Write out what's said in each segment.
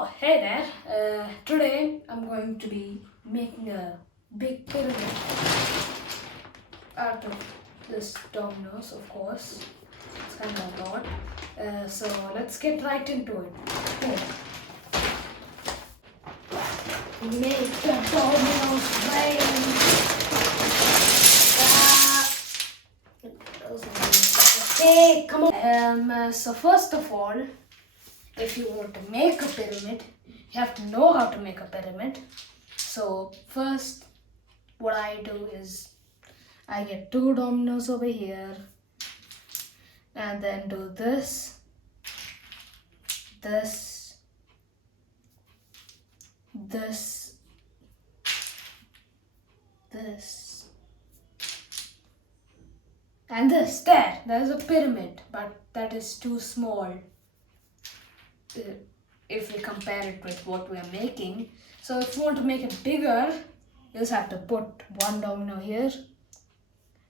Oh, hey there. Today I'm going to be making a big pyramid out of this dominoes, of course. It's kind of a lot. So let's get right into it. Boom. Make the dominoes rain. Okay, come on. So first of all, if you want to make a pyramid, you have to know how to make a pyramid. So first, what I do is I get two dominoes over here and then do this, this, this, this, and this. There's a pyramid, but that is too small if we compare it with what we are making. So if you want to make it bigger, you just have to put one domino here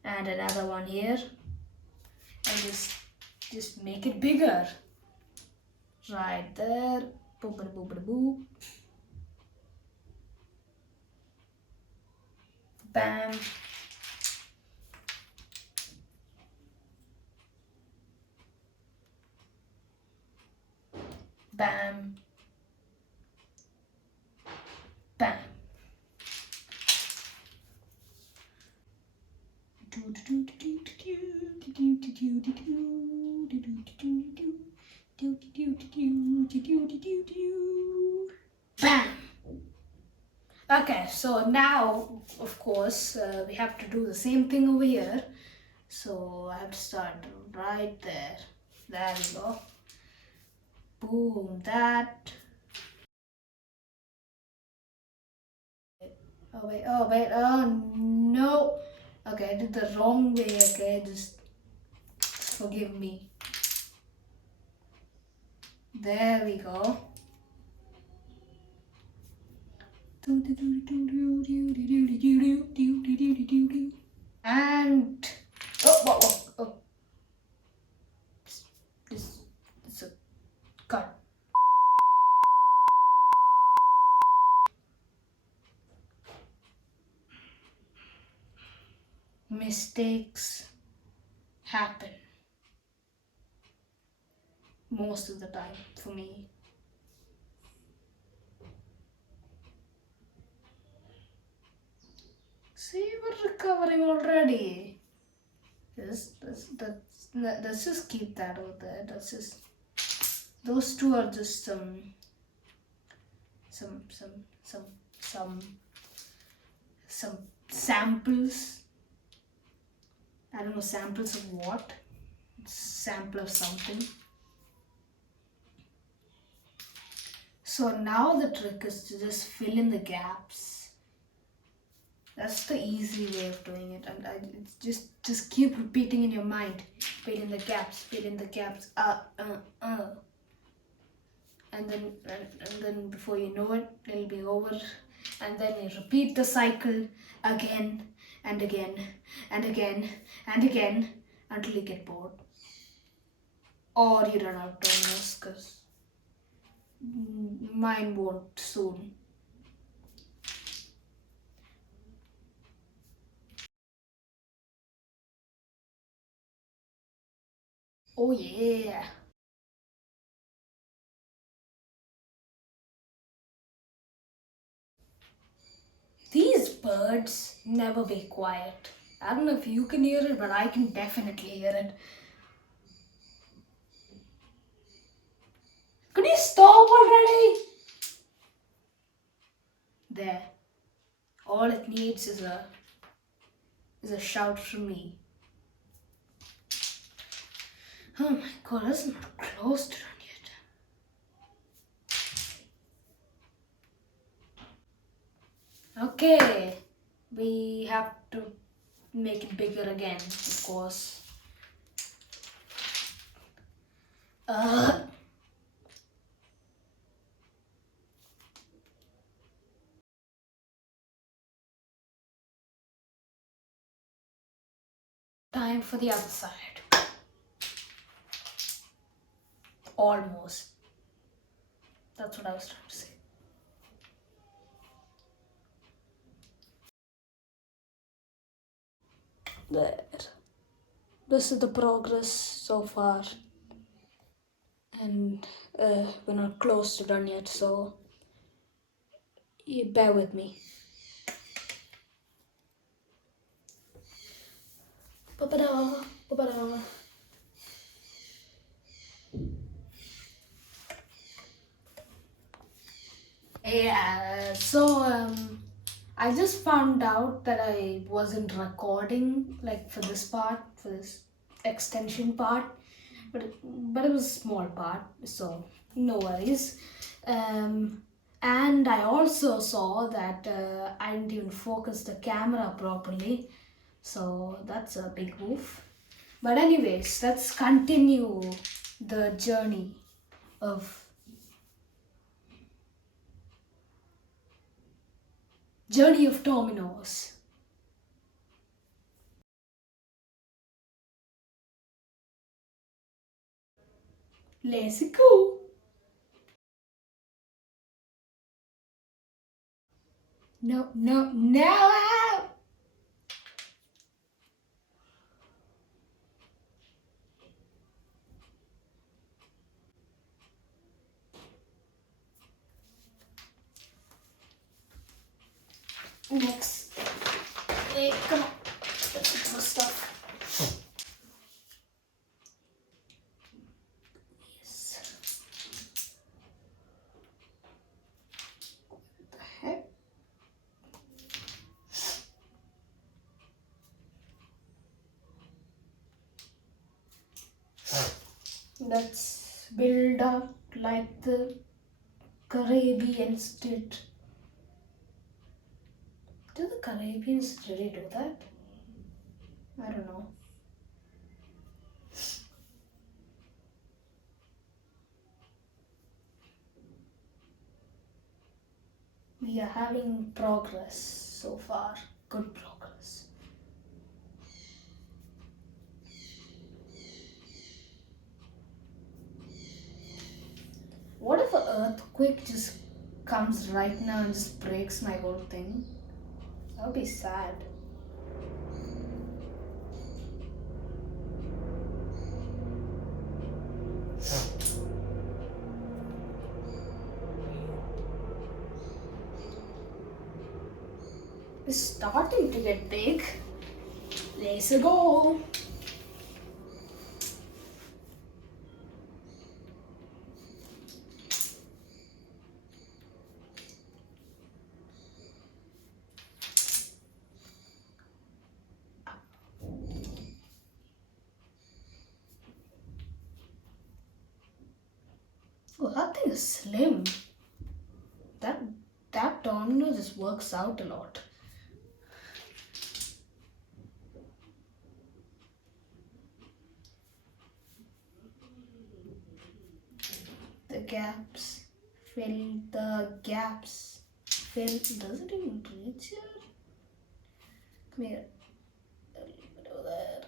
and another one here and just make it bigger. Right there. Boop, boop, boop, boop. Bam. Bam. Bam. Bam. Okay, so now, of course, we have to do the same thing over here. So I have to start right there. There we go. Boom, that. Oh wait, oh no. Okay, I did the wrong way, okay, just forgive me. There we go. And oh. This is a cut. Mistakes happen most of the time for me. See, we're recovering already. Let's just keep that over there. Those two are just some samples. I don't know, samples of what? Sample of something. So now the trick is to just fill in the gaps. That's the easy way of doing it, and it's just keep repeating in your mind. Fill in the gaps. Fill in the gaps. And then before you know it, it'll be over. And then you repeat the cycle again and again and again and again until you get bored, or you run out of dominoes, because mine won't soon. Oh yeah. These birds never be quiet. I don't know if you can hear it, but I can definitely hear it. Could you stop already? There. All it needs is a shout from me. Oh my god, that's not close to done yet. Okay, we have to make it bigger again, of course. Time for the other side. Almost. That's what I was trying to say. There. This is the progress so far, and we're not close to done yet, so you bear with me. Ba-ba-da, ba-ba-da. Yeah, so I just found out that I wasn't recording like for this part, for this extension part, but it was a small part, so no worries. And I also saw that I didn't even focus the camera properly, so that's a big move. But anyways, let's continue the journey of dominoes. Let's go. No, no, no. Next. Hey, come on. Let's get more stuff. Yes. What the heck? Let's build up like the Caribbeans did. Do the Caribbeans really do that? I don't know. We are having progress so far. Good progress. What if an earthquake just comes right now and just breaks my whole thing? That would be sad. It's starting to get big. Let's go. Oh, that thing is slim. That that domino just works out a lot. The gaps. Fill the gaps. Fill. Does it even reach here? Come here. A little bit over there.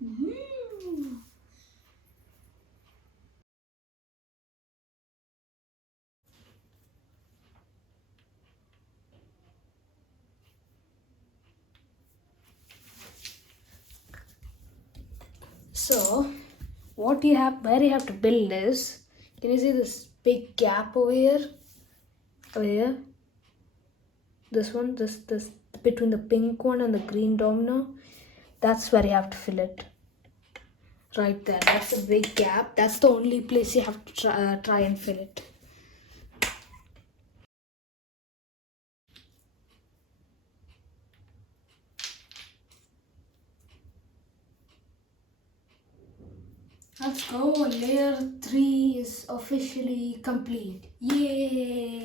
Woo. So, what you have, where you have to build is, can you see this big gap over here? Over here? This one, this between the pink one and the green domino. That's where you have to fill it. Right there. That's a big gap. That's the only place you have to try and fill it. Let's go. Layer 3 is officially complete. Yay!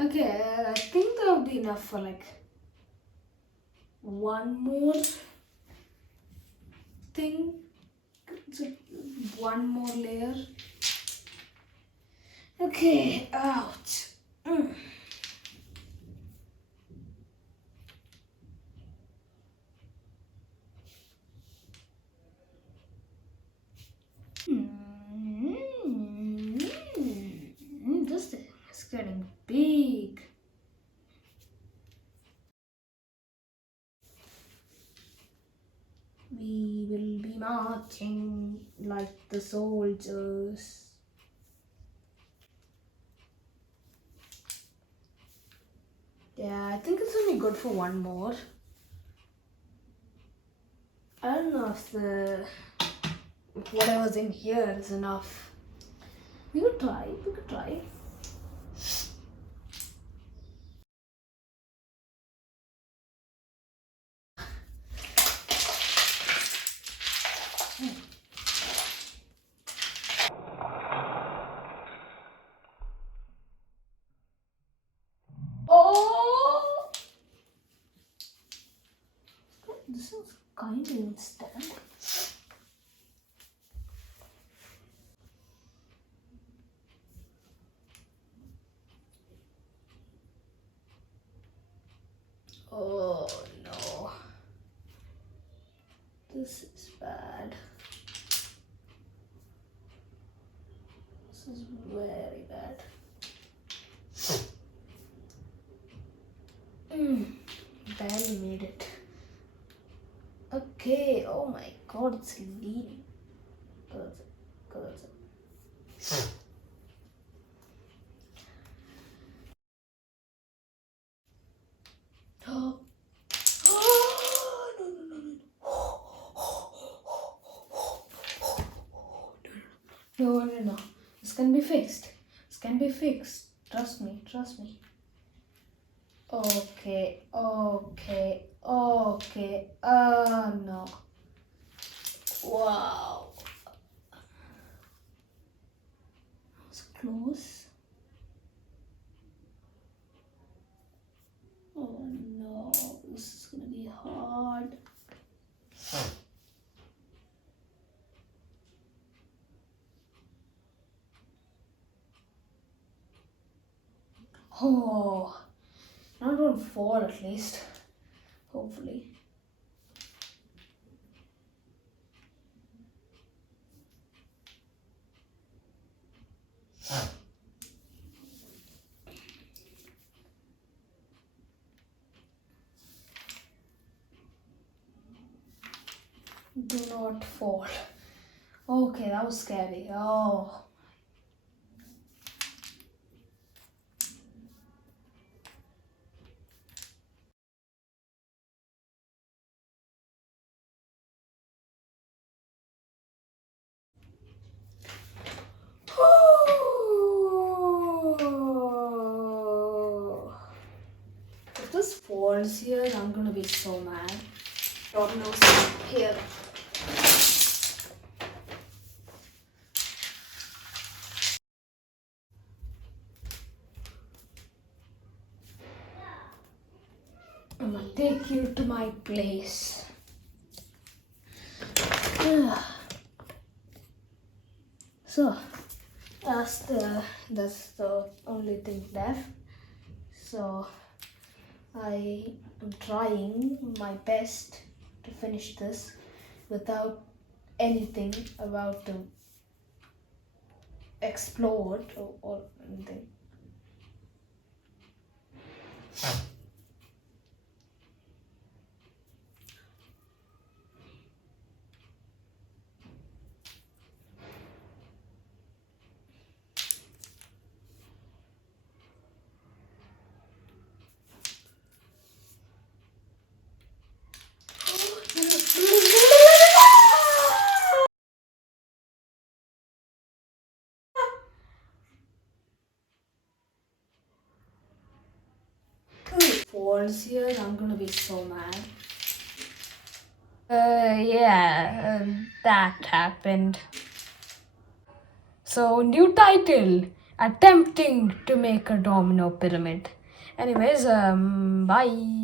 Okay, I think that would be enough for like one more thing. So one more layer. Okay, ouch. Mm. This thing is getting big. We will be marching like the soldiers. Yeah, I think it's only good for one more. I don't know if whatever's in here is enough. We could try. We could try. Oh, this is kind of instant. Oh no, this is bad. This is very bad. Barely made it. Okay, oh my god, it's leaning. Close it. Oh. Oh, no, no, no, no. No, no, no. This can be fixed. This can be fixed. Trust me, trust me. Okay, okay, okay. No. Wow. It's close. Oh no, this is gonna be hard. Oh, not on four at least. Hopefully. Do not fall. Okay, that was scary. Oh. If this falls here, I'm gonna be so mad. God knows here. I'm gonna take you to my place. So, that's the only thing left. So, I am trying my best to finish this without anything about to explode or anything. Falls here, I'm gonna be so mad. That happened. So, new title, attempting to make a domino pyramid. Anyways, bye.